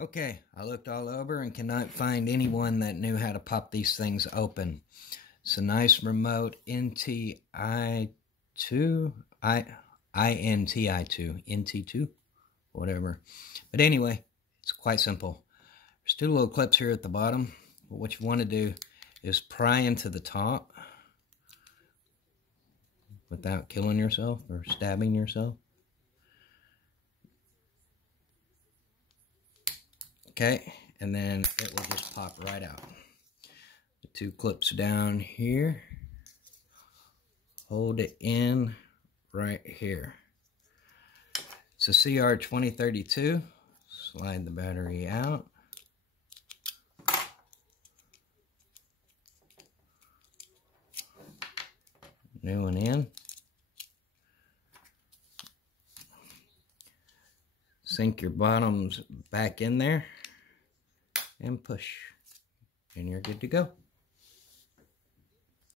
Okay, I looked all over and cannot find anyone that knew how to pop these things open. It's a nice remote INTI 2, INTI 2, whatever. But anyway, it's quite simple. There's two little clips here at the bottom. But what you want to do is pry into the top without killing yourself or stabbing yourself. Okay, and then it will just pop right out. The two clips down here, hold it in right here. It's a CR-2032. Slide the battery out. New one in. Sink your bottoms back in there and push, and you're good to go.